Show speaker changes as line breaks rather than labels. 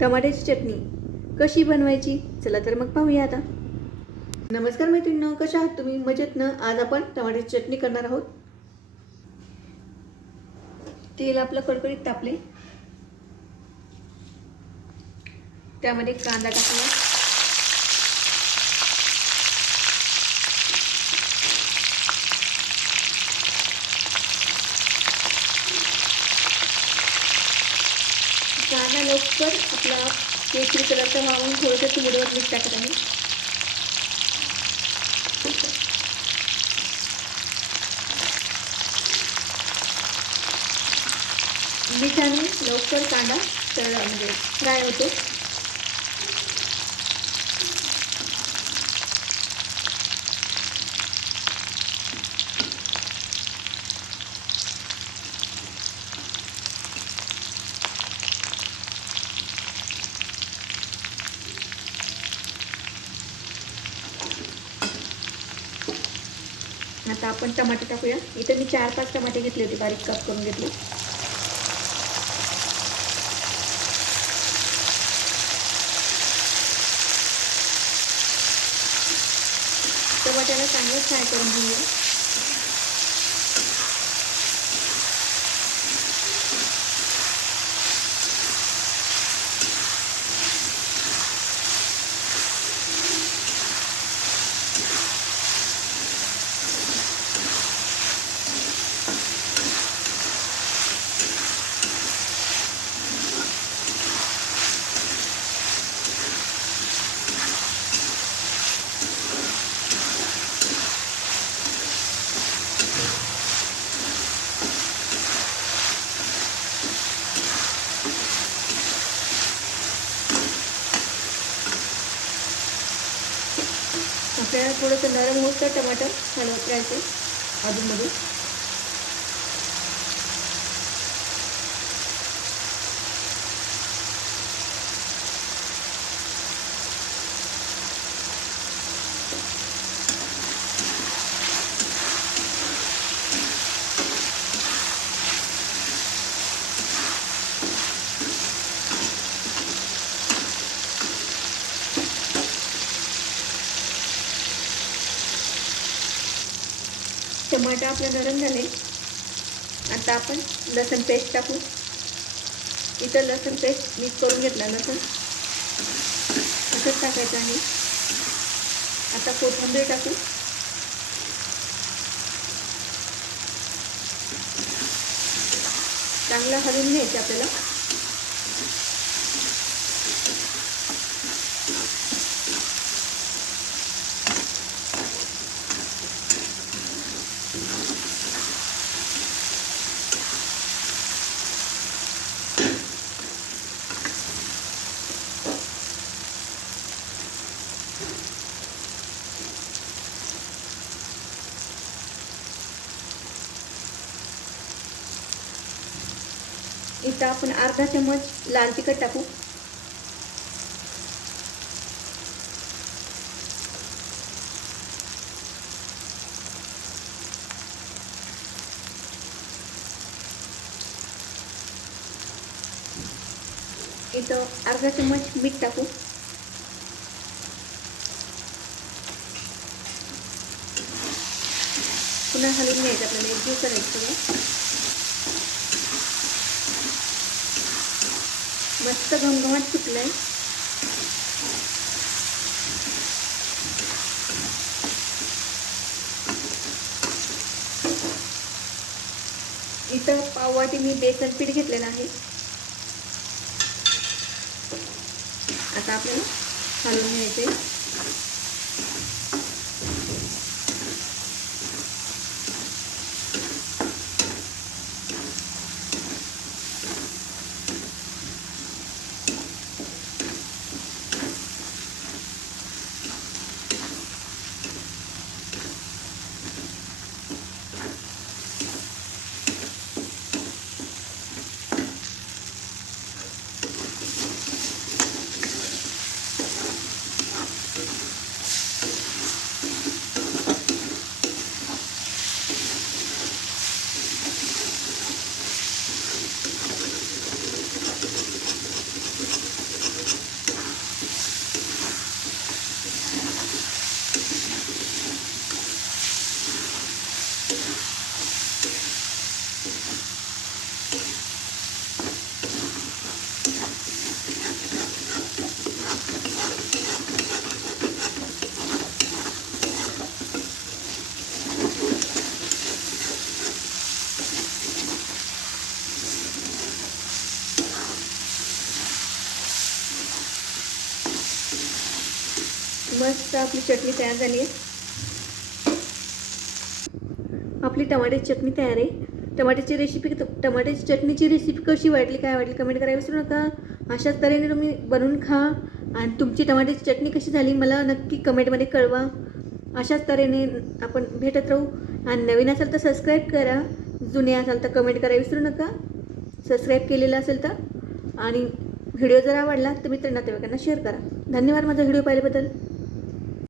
टमाट्याची चटणी. कशी बनवायची? चला तर मग पाहूया आता. नमस्कार मैत्रिणींनो कशा आहात तुम्ही? मजेत न? आज आपण टमाट्याची चटणी करणार आहोत. तेल आपलं कडकडीत तापले. त्यामध्ये कांदा टाकूया. कांदा लवकर आपला केसरी कलरचा व्हावून थोडंसं चिमडवर मीठ टाकत आहे. मिठाने लवकर कांदा तर म्हणजे फ्राय होतो. आता आपण टमाटे टाकूया. इथं मी चार पाच टमाटे घेतले होते बारीक कप करून घेतले. टमाट्याला चांगलं फ्राय करून घेऊया आपल्याला थोडंसं नरम होतं टमाटर हलवत राहायचं अजूनमधून टमाटा आपलं नरम झाले. आता आपण लसूण पेस्ट टाकू. इथं लसूण पेस्ट मिक्स करून घेतला लसूण. असंच टाकायचं आहे. आता कोथिंबीर टाकू. चांगलं हलवून घ्यायचं आपल्याला. इथं आपण अर्धा चम्मच लाल तिखट टाकू. इथं अर्धा चम्मच मीठ टाकू. पुन्हा हलवून घ्यायचं आपल्याला जीव करायचं मस्त घमघमाट आहे इथं पाववाटी मी बेसन पीठ घेतलेलं आहे. आता आपल्याला घालून घ्यायचे मस्त आपली चटणी तयार झाली आहे. आपली टमाट्याची चटणी तयार आहे. टमाट्याची रेसिपी टमाट्याची चटणीची रेसिपी कशी वाटली काय वाटली कमेंट करायला विसरू नका. अशाच तऱ्हेने तुम्ही बनवून खा. आणि तुमची टमाट्याची चटणी कशी झाली मला नक्की कमेंटमध्ये कळवा. अशाच तऱ्हेने आपण भेटत राहू. आणि नवीन असाल तर सबस्क्राईब करा. जुने असाल तर कमेंट करायला विसरू नका. सबस्क्राईब केलेलं असेल तर. आणि व्हिडिओ जर आवडला तर मित्र नातेवाईकांना शेअर करा. धन्यवाद माझा व्हिडिओ पाहिल्याबद्दल.